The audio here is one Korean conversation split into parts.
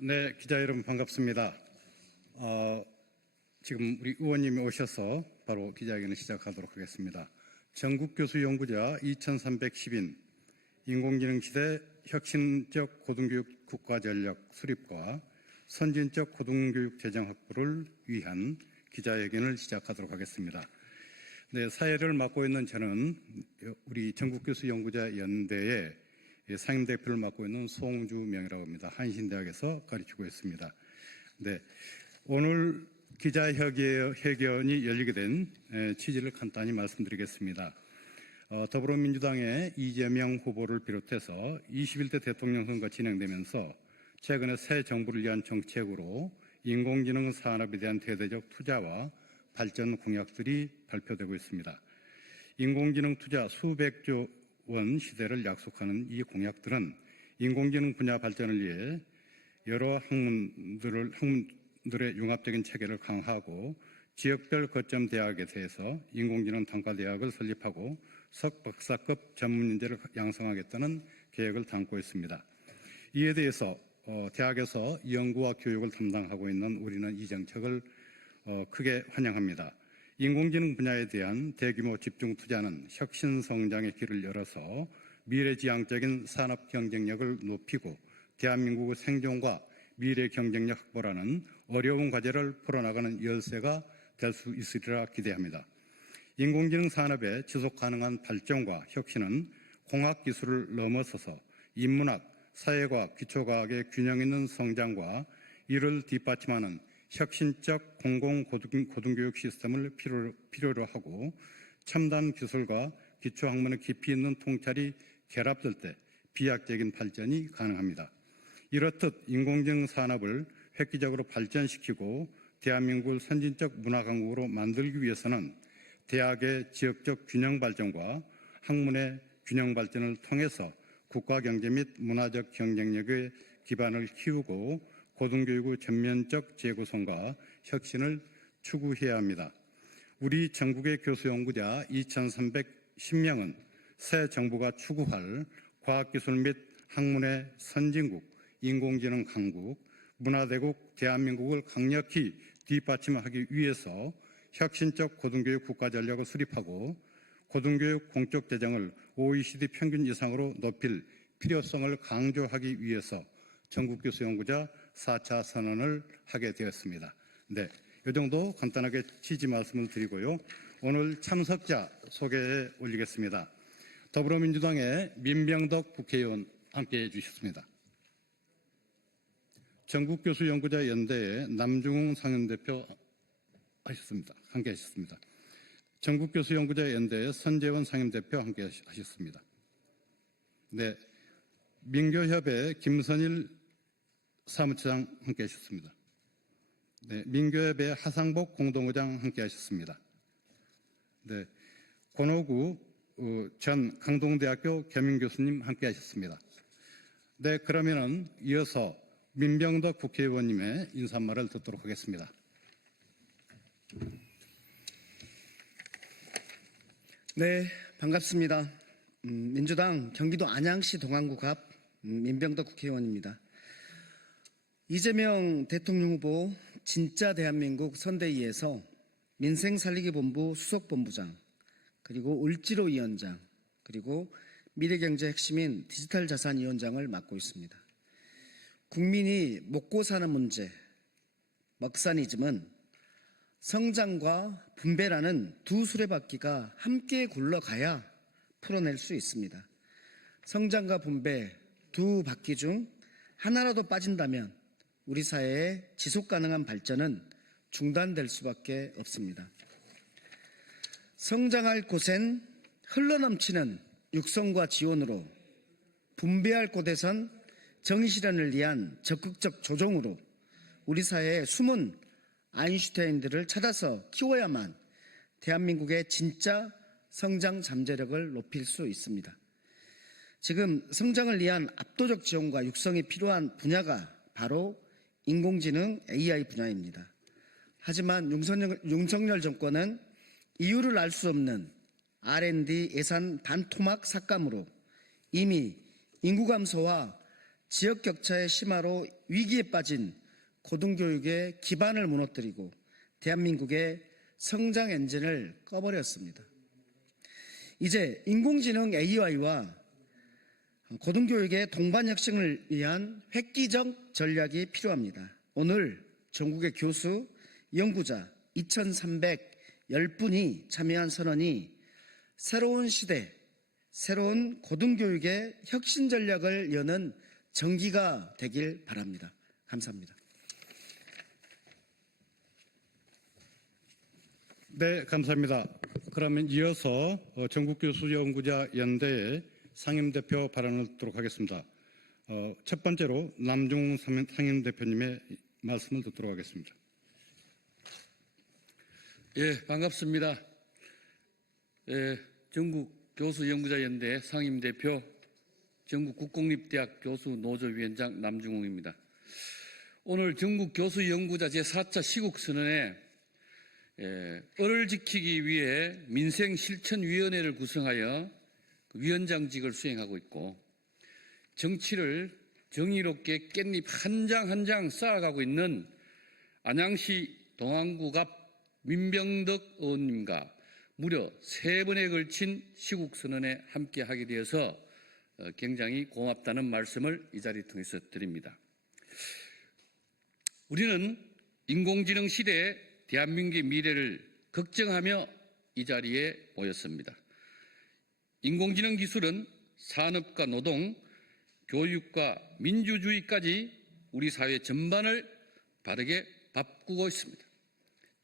네, 기자 여러분 반갑습니다. 지금 우리 의원님이 오셔서 바로 기자회견을 시작하도록 하겠습니다. 전국교수연구자 2310인 인공지능 시대 혁신적 고등교육 국가전략 수립과 선진적 고등교육 재정 확보를 위한 기자회견을 시작하도록 하겠습니다. 네, 사회를 맡고 있는 저는 우리 전국교수연구자 연대의 상임대표를 맡고 있는 송주명이라고 합니다. 한신대학에서 가르치고 있습니다. 네, 오늘 기자회견이 열리게 된 취지를 간단히 말씀드리겠습니다. 더불어민주당의 이재명 후보를 비롯해서 21대 대통령 선거가 진행되면서 최근에 새 정부를 위한 정책으로 인공지능 산업에 대한 대대적 투자와 발전 공약들이 발표되고 있습니다. 인공지능 투자 수백조 원 시대를 약속하는 이 공약들은 인공지능 분야 발전을 위해 여러 학문들의 융합적인 체계를 강화하고 지역별 거점 대학에 대해서 인공지능 단과대학을 설립하고 석박사급 전문 인재를 양성하겠다는 계획을 담고 있습니다. 이에 대해서 대학에서 연구와 교육을 담당하고 있는 우리는 이 정책을 크게 환영합니다. 인공지능 분야에 대한 대규모 집중 투자는 혁신 성장의 길을 열어서 미래지향적인 산업 경쟁력을 높이고 대한민국의 생존과 미래 경쟁력 확보라는 어려운 과제를 풀어나가는 열쇠가 될 수 있으리라 기대합니다. 인공지능 산업의 지속 가능한 발전과 혁신은 공학기술을 넘어서서 인문학, 사회과학, 기초과학의 균형 있는 성장과 이를 뒷받침하는 혁신적 공공고등교육 시스템을 필요로 하고 첨단 기술과 기초학문의 깊이 있는 통찰이 결합될 때 비약적인 발전이 가능합니다. 이렇듯 인공지능 산업을 획기적으로 발전시키고 대한민국을 선진적 문화강국으로 만들기 위해서는 대학의 지역적 균형 발전과 학문의 균형 발전을 통해서 국가 경제 및 문화적 경쟁력의 기반을 키우고 고등교육의 전면적 재구성과 혁신을 추구해야 합니다. 우리 전국의 교수연구자 2310명은 새 정부가 추구할 과학기술 및 학문의 선진국, 인공지능 강국, 문화대국 대한민국을 강력히 뒷받침하기 위해서 혁신적 고등교육 국가전략을 수립하고 고등교육 공적 재정을 OECD 평균 이상으로 높일 필요성을 강조하기 위해서 전국교수연구자 4차 선언을 하게 되었습니다. 네, 이 정도 간단하게 취지 말씀을 드리고요. 오늘 참석자 소개해 올리겠습니다. 더불어민주당의 민병덕 국회의원 함께해 주셨습니다. 전국교수연구자 연대의 남중웅 상임대표 하셨습니다. 함께 하셨습니다. 전국교수연구자 연대의 선재원 상임대표 함께 하셨습니다. 네, 민교협의 김선일 사무처장 함께 하셨습니다. 네, 민교협의 하상복 공동의장 함께 하셨습니다. 네, 권오구 전 강동대학교 겸임교수님 함께 하셨습니다. 네, 그러면은 이어서 민병덕 국회의원님의 인사말을 듣도록 하겠습니다. 네, 반갑습니다. 민주당 경기도 안양시 동안구 앞 민병덕 국회의원입니다. 이재명 대통령 후보 진짜 대한민국 선대위에서 민생살리기본부 수석본부장, 그리고 을지로위원장, 그리고 미래경제 핵심인 디지털자산위원장을 맡고 있습니다. 국민이 먹고 사는 문제, 먹사니즘은 성장과 분배라는 두 수레바퀴가 함께 굴러가야 풀어낼 수 있습니다. 성장과 분배 두 바퀴 중 하나라도 빠진다면 우리 사회의 지속가능한 발전은 중단될 수밖에 없습니다. 성장할 곳엔 흘러넘치는 육성과 지원으로, 분배할 곳에선 정의실현을 위한 적극적 조정으로 우리 사회의 숨은 아인슈타인들을 찾아서 키워야만 대한민국의 진짜 성장 잠재력을 높일 수 있습니다. 지금 성장을 위한 압도적 지원과 육성이 필요한 분야가 바로 인공지능 AI 분야입니다. 하지만 윤석열 정권은 이유를 알 수 없는 R&D 예산 반토막 삭감으로 이미 인구 감소와 지역 격차의 심화로 위기에 빠진 고등교육의 기반을 무너뜨리고 대한민국의 성장 엔진을 꺼버렸습니다. 이제 인공지능 AI와 고등교육의 동반 혁신을 위한 획기적 전략이 필요합니다. 오늘 전국의 교수, 연구자 2,310분이 참여한 선언이 새로운 시대, 새로운 고등교육의 혁신 전략을 여는 전기가 되길 바랍니다. 감사합니다. 네, 감사합니다. 그러면 이어서 전국교수연구자연대의 상임대표 발언을 듣도록 하겠습니다. 첫 번째로 남중웅 상임대표님의 말씀을 듣도록 하겠습니다. 예, 반갑습니다. 전국교수연구자연대 상임대표, 전국국공립대학 교수노조위원장 남중웅입니다. 오늘 전국교수연구자 제4차 시국선언에 을을 지키기 위해 민생실천위원회를 구성하여 위원장직을 수행하고 있고, 정치를 정의롭게 깻잎 한 장 한 장 쌓아가고 있는 안양시 동안구 갑 민병덕 의원님과 무려 3번에 걸친 시국선언에 함께하게 되어서 굉장히 고맙다는 말씀을 이 자리 통해서 드립니다. 우리는 인공지능 시대에 대한민국의 미래를 걱정하며 이 자리에 모였습니다. 인공지능 기술은 산업과 노동, 교육과 민주주의까지 우리 사회 전반을 바르게 바꾸고 있습니다.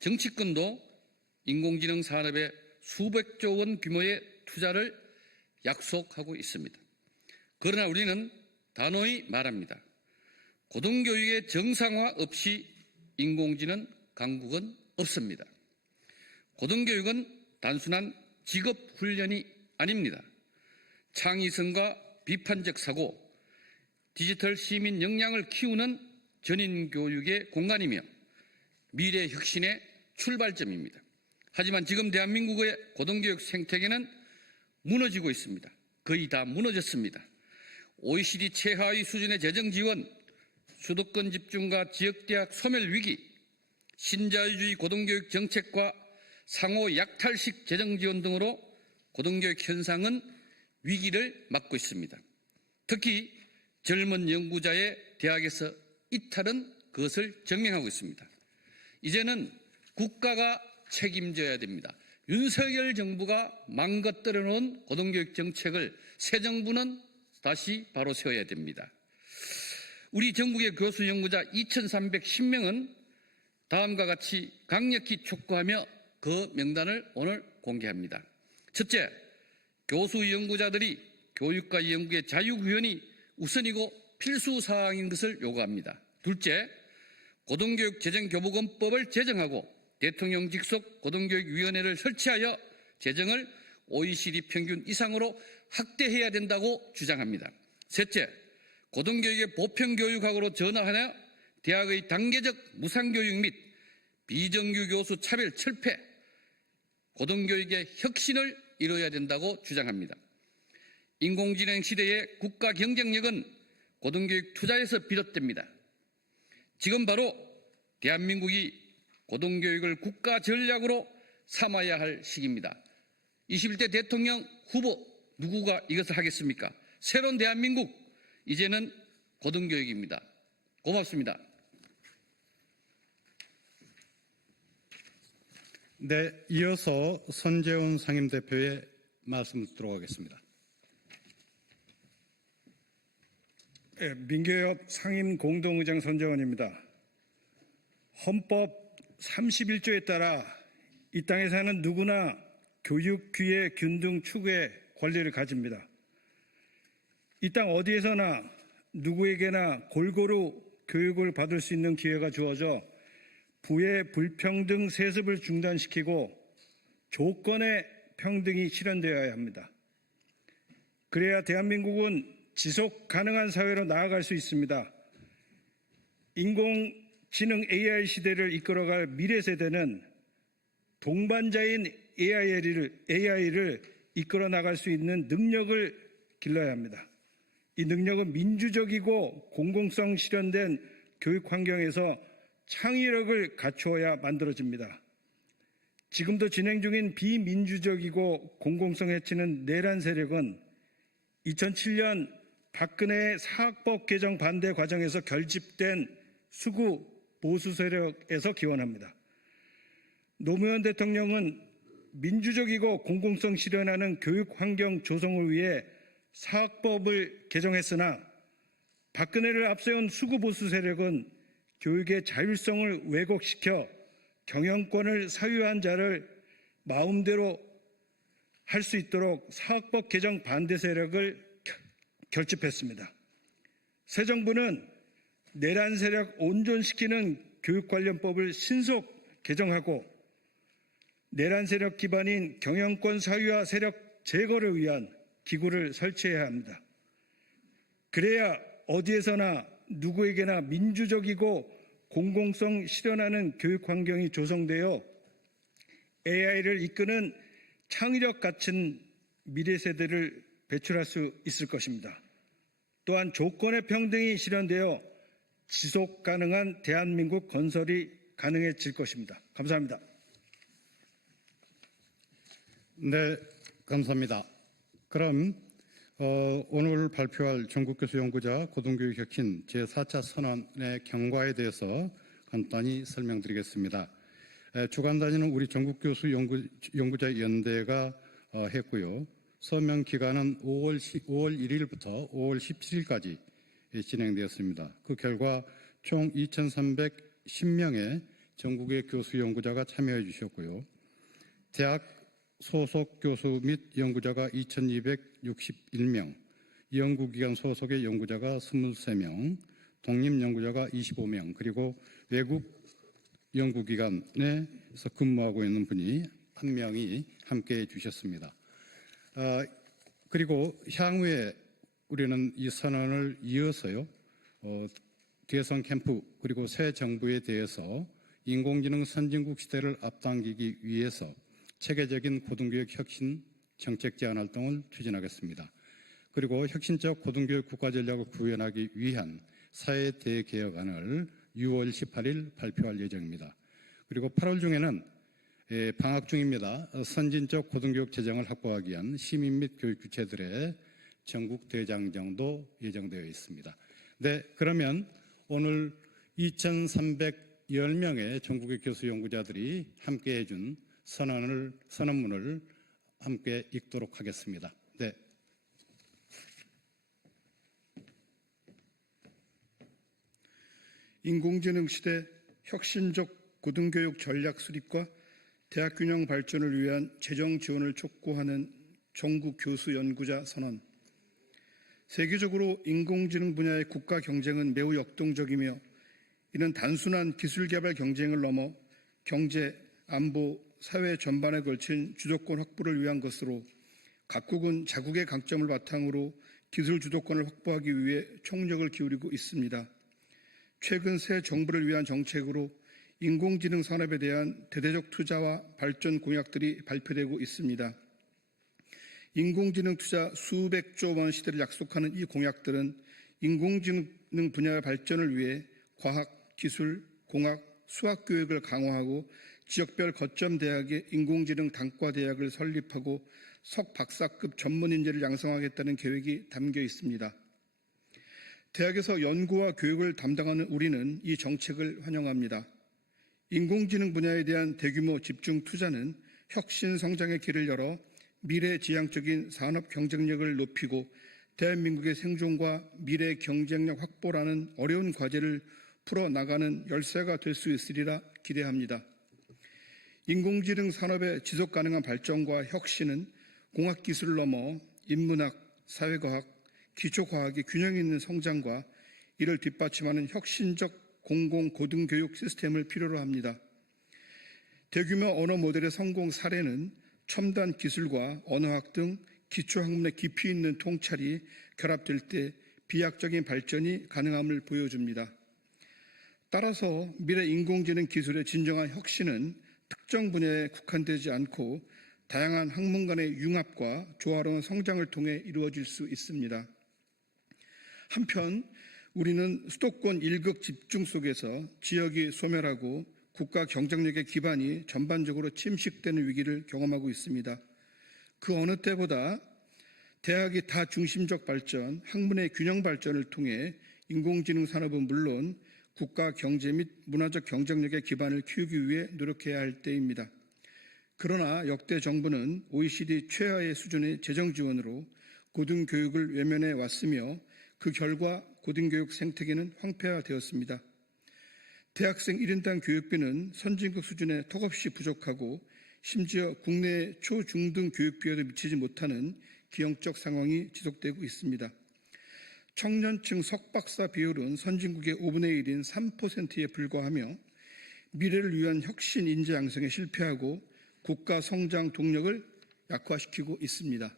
정치권도 인공지능 산업에 수백조 원 규모의 투자를 약속하고 있습니다. 그러나 우리는 단호히 말합니다. 고등교육의 정상화 없이 인공지능 강국은 없습니다. 고등교육은 단순한 직업훈련이 아닙니다. 창의성과 비판적 사고, 디지털 시민 역량을 키우는 전인교육의 공간이며 미래 혁신의 출발점입니다. 하지만 지금 대한민국의 고등교육 생태계는 무너지고 있습니다. 거의 다 무너졌습니다. OECD 최하위 수준의 재정 지원, 수도권 집중과 지역대학 소멸 위기, 신자유주의 고등교육 정책과 상호 약탈식 재정 지원 등으로 고등교육 현상은 위기를 맞고 있습니다. 특히 젊은 연구자의 대학에서 이탈은 그것을 증명하고 있습니다. 이제는 국가가 책임져야 됩니다. 윤석열 정부가 망가뜨려 놓은 고등교육 정책을 새 정부는 다시 바로 세워야 됩니다. 우리 전국의 교수 연구자 2,310명은 다음과 같이 강력히 촉구하며 그 명단을 오늘 공개합니다. 첫째, 교수 연구자들이 교육과 연구의 자유구현이 우선이고 필수 사항인 것을 요구합니다. 둘째, 고등교육 재정교부금법을 제정하고 대통령 직속 고등교육위원회를 설치하여 재정을 OECD 평균 이상으로 확대해야 된다고 주장합니다. 셋째, 고등교육의 보편교육학으로 전환하여 대학의 단계적 무상교육 및 비정규 교수 차별 철폐, 고등교육의 혁신을 이루어야 된다고 주장합니다. 인공지능 시대의 국가 경쟁력은 고등교육 투자에서 비롯됩니다. 지금 바로 대한민국이 고등교육을 국가 전략으로 삼아야 할 시기입니다. 21대 대통령 후보 누구가 이것을 하겠습니까? 새로운 대한민국, 이제는 고등교육입니다. 고맙습니다. 네, 이어서 선재원 상임대표의 말씀 듣도록 하겠습니다. 민교협 상임공동의장 선재원입니다. 헌법 31조에 따라 이 땅에 사는 누구나 교육, 기회, 균등, 추구의 권리를 가집니다. 이 땅 어디에서나 누구에게나 골고루 교육을 받을 수 있는 기회가 주어져 부의 불평등 세습을 중단시키고 조건의 평등이 실현되어야 합니다. 그래야 대한민국은 지속 가능한 사회로 나아갈 수 있습니다. 인공지능 AI 시대를 이끌어갈 미래 세대는 동반자인 AI를 이끌어 나갈 수 있는 능력을 길러야 합니다. 이 능력은 민주적이고 공공성 실현된 교육 환경에서 창의력을 갖추어야 만들어집니다. 지금도 진행 중인 비민주적이고 공공성 해치는 내란 세력은 2007년 박근혜 사학법 개정 반대 과정에서 결집된 수구 보수 세력에서 기원합니다. 노무현 대통령은 민주적이고 공공성 실현하는 교육 환경 조성을 위해 사학법을 개정했으나 박근혜를 앞세운 수구 보수 세력은 교육의 자율성을 왜곡시켜 경영권을 사유한 자를 마음대로 할 수 있도록 사학법 개정 반대 세력을 결집했습니다. 새 정부는 내란 세력 온전시키는 교육 관련법을 신속 개정하고 내란 세력 기반인 경영권 사유화 세력 제거를 위한 기구를 설치해야 합니다. 그래야 어디에서나 누구에게나 민주적이고 공공성 실현하는 교육 환경이 조성되어 AI를 이끄는 창의력 갖춘 미래 세대를 배출할 수 있을 것입니다. 또한 조건의 평등이 실현되어 지속 가능한 대한민국 건설이 가능해질 것입니다. 감사합니다. 네, 감사합니다. 그럼 오늘 발표할 전국교수 연구자 고등교육 혁신 제4차 선언의 경과에 대해서 간단히 설명드리겠습니다. 주관 단위는 우리 전국교수 연구자 연대가 했고요. 서명 기간은 5월 1일부터 5월 17일까지 진행되었습니다. 그 결과 총 2,310명의 전국의 교수 연구자가 참여해 주셨고요. 대학 소속 교수 및 연구자가 2,261명, 연구기관 소속의 연구자가 23명, 독립연구자가 25명, 그리고 외국 연구기관에서 근무하고 있는 분이 1명이 함께해 주셨습니다. 그리고 향후에 우리는 이 선언을 이어서요, 대선 캠프 그리고 새 정부에 대해서 인공지능 선진국 시대를 앞당기기 위해서 체계적인 고등교육 혁신 정책 제안 활동을 추진하겠습니다. 그리고 혁신적 고등교육 국가전략을 구현하기 위한 사회 대개혁안을 6월 18일 발표할 예정입니다. 그리고 8월 중에는 방학 중입니다. 선진적 고등교육 재정을 확보하기 위한 시민 및 교육 주체들의 전국 대장정도 예정되어 있습니다. 네, 그러면 오늘 2,310명의 전국의 교수 연구자들이 함께 해준 선언문을 함께 읽도록 하겠습니다. 네. 인공지능 시대 혁신적 고등교육 전략 수립과 대학 균형 발전을 위한 재정 지원을 촉구하는 전국 교수 연구자 선언. 세계적으로 인공지능 분야의 국가 경쟁은 매우 역동적이며 이는 단순한 기술 개발 경쟁을 넘어 경제, 안보, 사회 전반에 걸친 주도권 확보를 위한 것으로 각국은 자국의 강점을 바탕으로 기술 주도권을 확보하기 위해 총력을 기울이고 있습니다. 최근 새 정부를 위한 정책으로 인공지능 산업에 대한 대대적 투자와 발전 공약들이 발표되고 있습니다. 인공지능 투자 수백조 원 시대를 약속하는 이 공약들은 인공지능 분야의 발전을 위해 과학, 기술, 공학, 수학 교육을 강화하고 지역별 거점 대학의 인공지능 단과 대학을 설립하고 석박사급 전문 인재를 양성하겠다는 계획이 담겨 있습니다. 대학에서 연구와 교육을 담당하는 우리는 이 정책을 환영합니다. 인공지능 분야에 대한 대규모 집중 투자는 혁신 성장의 길을 열어 미래지향적인 산업 경쟁력을 높이고 대한민국의 생존과 미래 경쟁력 확보라는 어려운 과제를 풀어나가는 열쇠가 될 수 있으리라 기대합니다. 인공지능 산업의 지속가능한 발전과 혁신은 공학기술을 넘어 인문학, 사회과학, 기초과학의 균형 있는 성장과 이를 뒷받침하는 혁신적 공공고등교육 시스템을 필요로 합니다. 대규모 언어 모델의 성공 사례는 첨단 기술과 언어학 등 기초학문의 깊이 있는 통찰이 결합될 때 비약적인 발전이 가능함을 보여줍니다. 따라서 미래 인공지능 기술의 진정한 혁신은 특정 분야에 국한되지 않고 다양한 학문 간의 융합과 조화로운 성장을 통해 이루어질 수 있습니다. 한편 우리는 수도권 일극 집중 속에서 지역이 소멸하고 국가 경쟁력의 기반이 전반적으로 침식되는 위기를 경험하고 있습니다. 그 어느 때보다 대학의 다중심적 발전, 학문의 균형 발전을 통해 인공지능 산업은 물론 국가 경제 및 문화적 경쟁력의 기반을 키우기 위해 노력해야 할 때입니다. 그러나 역대 정부는 OECD 최하의 수준의 재정 지원으로 고등교육을 외면해 왔으며 그 결과 고등교육 생태계는 황폐화되었습니다. 대학생 1인당 교육비는 선진국 수준에 턱없이 부족하고 심지어 국내 초중등 교육비에도 미치지 못하는 기형적 상황이 지속되고 있습니다. 청년층 석박사 비율은 선진국의 5분의 1인 3%에 불과하며 미래를 위한 혁신 인재 양성에 실패하고 국가 성장 동력을 약화시키고 있습니다.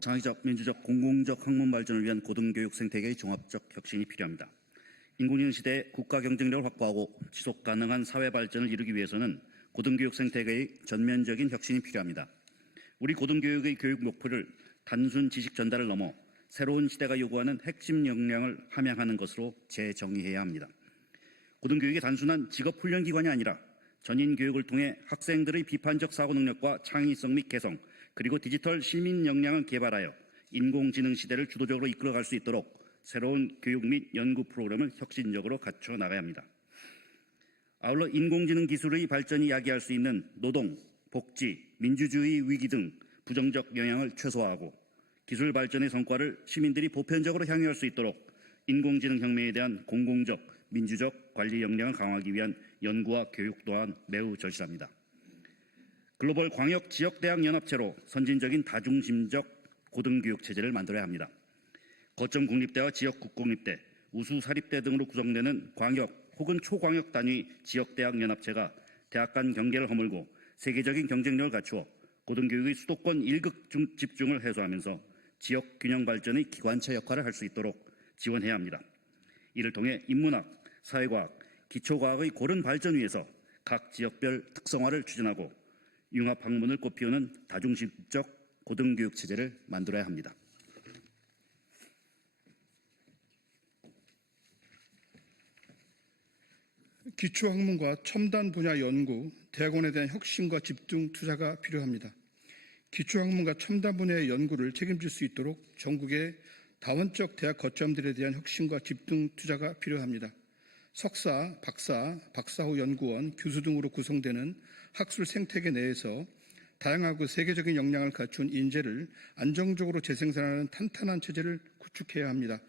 창의적, 민주적, 공공적 학문 발전을 위한 고등교육 생태계의 종합적 혁신이 필요합니다. 인공지능 시대에 국가 경쟁력을 확보하고 지속 가능한 사회 발전을 이루기 위해서는 고등교육 생태계의 전면적인 혁신이 필요합니다. 우리 고등교육의 교육 목표를 단순 지식 전달을 넘어 새로운 시대가 요구하는 핵심 역량을 함양하는 것으로 재정의해야 합니다. 고등교육이 단순한 직업훈련기관이 아니라 전인 교육을 통해 학생들의 비판적 사고 능력과 창의성 및 개성, 그리고 디지털 시민 역량을 개발하여 인공지능 시대를 주도적으로 이끌어갈 수 있도록 새로운 교육 및 연구 프로그램을 혁신적으로 갖춰 나가야 합니다. 아울러 인공지능 기술의 발전이 야기할 수 있는 노동, 복지, 민주주의 위기 등 부정적 영향을 최소화하고 기술 발전의 성과를 시민들이 보편적으로 향유할 수 있도록 인공지능 혁명에 대한 공공적, 민주적 관리 역량을 강화하기 위한 연구와 교육 또한 매우 절실합니다. 글로벌 광역 지역대학 연합체로 선진적인 다중심적 고등교육 체제를 만들어야 합니다. 거점 국립대와 지역 국공립대, 우수 사립대 등으로 구성되는 광역 혹은 초광역 단위 지역대학 연합체가 대학 간 경계를 허물고 세계적인 경쟁력을 갖추어 고등교육의 수도권 일극 집중을 해소하면서 지역 균형 발전의 기관차 역할을 할 수 있도록 지원해야 합니다. 이를 통해 인문학, 사회과학, 기초과학의 고른 발전 위에서 각 지역별 특성화를 추진하고 융합 학문을 꽃피우는 다중심적 고등교육 체제를 만들어야 합니다. 기초학문과 첨단 분야 연구, 대학원에 대한 혁신과 집중 투자가 필요합니다. 기초학문과 첨단 분야의 연구를 책임질 수 있도록 전국의 다원적 대학 거점들에 대한 혁신과 집중 투자가 필요합니다. 석사, 박사, 박사후 연구원, 교수 등으로 구성되는 학술 생태계 내에서 다양하고 세계적인 역량을 갖춘 인재를 안정적으로 재생산하는 탄탄한 체제를 구축해야 합니다.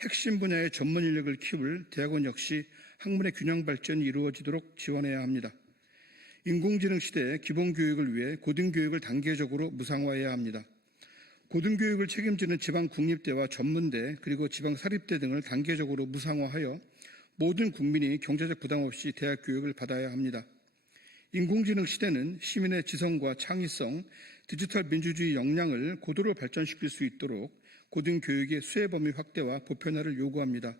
핵심 분야의 전문 인력을 키울 대학원 역시 학문의 균형 발전이 이루어지도록 지원해야 합니다. 인공지능 시대의 기본교육을 위해 고등교육을 단계적으로 무상화해야 합니다. 고등교육을 책임지는 지방국립대와 전문대 그리고 지방사립대 등을 단계적으로 무상화하여 모든 국민이 경제적 부담 없이 대학 교육을 받아야 합니다. 인공지능 시대는 시민의 지성과 창의성, 디지털 민주주의 역량을 고도로 발전시킬 수 있도록 고등교육의 수혜 범위 확대와 보편화를 요구합니다.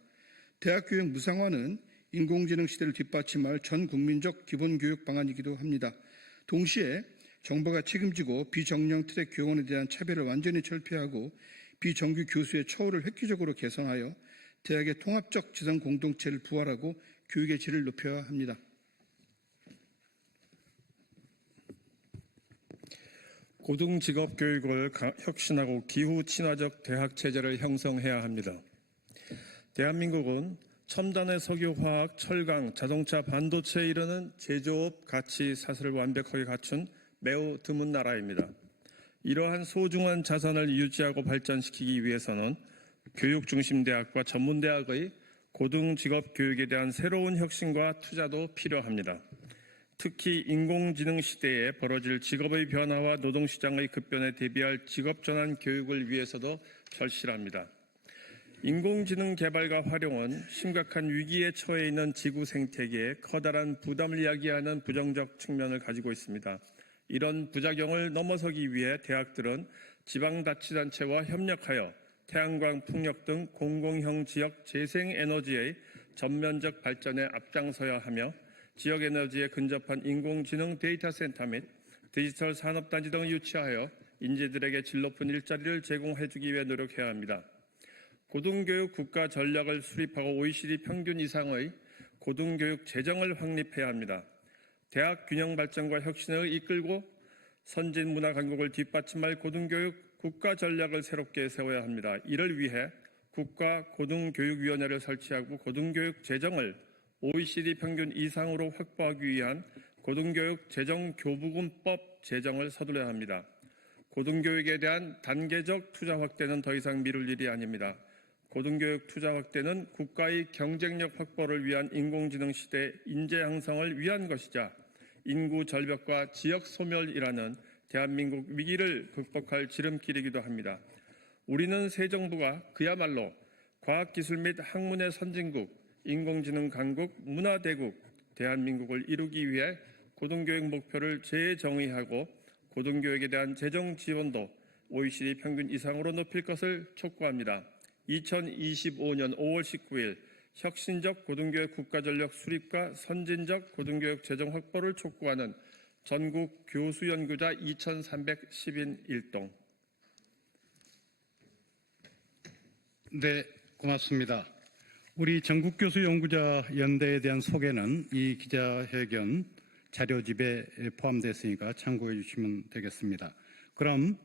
대학교육 무상화는 인공지능 시대를 뒷받침할 전 국민적 기본교육 방안이기도 합니다. 동시에 정부가 책임지고 비정령 트랙 교원에 대한 차별을 완전히 철폐하고 비정규 교수의 처우를 획기적으로 개선하여 대학의 통합적 지성 공동체를 부활하고 교육의 질을 높여야 합니다. 고등직업교육을 혁신하고 기후 친화적 대학 체제를 형성해야 합니다. 대한민국은 첨단의 석유, 화학, 철강, 자동차, 반도체에 이르는 제조업 가치 사슬을 완벽하게 갖춘 매우 드문 나라입니다. 이러한 소중한 자산을 유지하고 발전시키기 위해서는 교육 중심 대학과 전문대학의 고등직업 교육에 대한 새로운 혁신과 투자도 필요합니다. 특히 인공지능 시대에 벌어질 직업의 변화와 노동시장의 급변에 대비할 직업전환 교육을 위해서도 절실합니다. 인공지능 개발과 활용은 심각한 위기에 처해 있는 지구 생태계에 커다란 부담을 야기하는 부정적 측면을 가지고 있습니다. 이런 부작용을 넘어서기 위해 대학들은 지방자치단체와 협력하여 태양광, 풍력 등 공공형 지역 재생에너지의 전면적 발전에 앞장서야 하며 지역에너지에 근접한 인공지능 데이터 센터 및 디지털 산업단지 등을 유치하여 인재들에게 질 높은 일자리를 제공해주기 위해 노력해야 합니다. 고등교육 국가 전략을 수립하고 OECD 평균 이상의 고등교육 재정을 확립해야 합니다. 대학 균형 발전과 혁신을 이끌고 선진 문화 강국을 뒷받침할 고등교육 국가 전략을 새롭게 세워야 합니다. 이를 위해 국가 고등교육위원회를 설치하고 고등교육 재정을 OECD 평균 이상으로 확보하기 위한 고등교육 재정교부금법 제정을 서둘러야 합니다. 고등교육에 대한 단계적 투자 확대는 더 이상 미룰 일이 아닙니다. 고등교육 투자 확대는 국가의 경쟁력 확보를 위한 인공지능 시대 인재 양성을 위한 것이자 인구 절벽과 지역 소멸이라는 대한민국 위기를 극복할 지름길이기도 합니다. 우리는 새 정부가 그야말로 과학기술 및 학문의 선진국, 인공지능 강국, 문화대국, 대한민국을 이루기 위해 고등교육 목표를 재정의하고 고등교육에 대한 재정 지원도 OECD 평균 이상으로 높일 것을 촉구합니다. 2025년 5월 19일 혁신적 고등교육 국가전략 수립과 선진적 고등교육 재정 확보를 촉구하는 전국 교수연구자 2310인 일동. 네, 고맙습니다. 우리 전국교수연구자 연대에 대한 소개는 이 기자회견 자료집에 포함되어 있으니까 참고해 주시면 되겠습니다. 그럼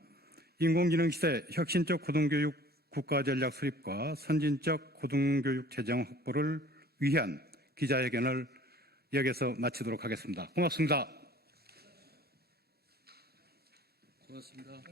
인공지능 시대 혁신적 고등교육 국가전략 수립과 선진적 고등교육 재정 확보를 위한 기자회견을 여기서 마치도록 하겠습니다. 고맙습니다. 고맙습니다.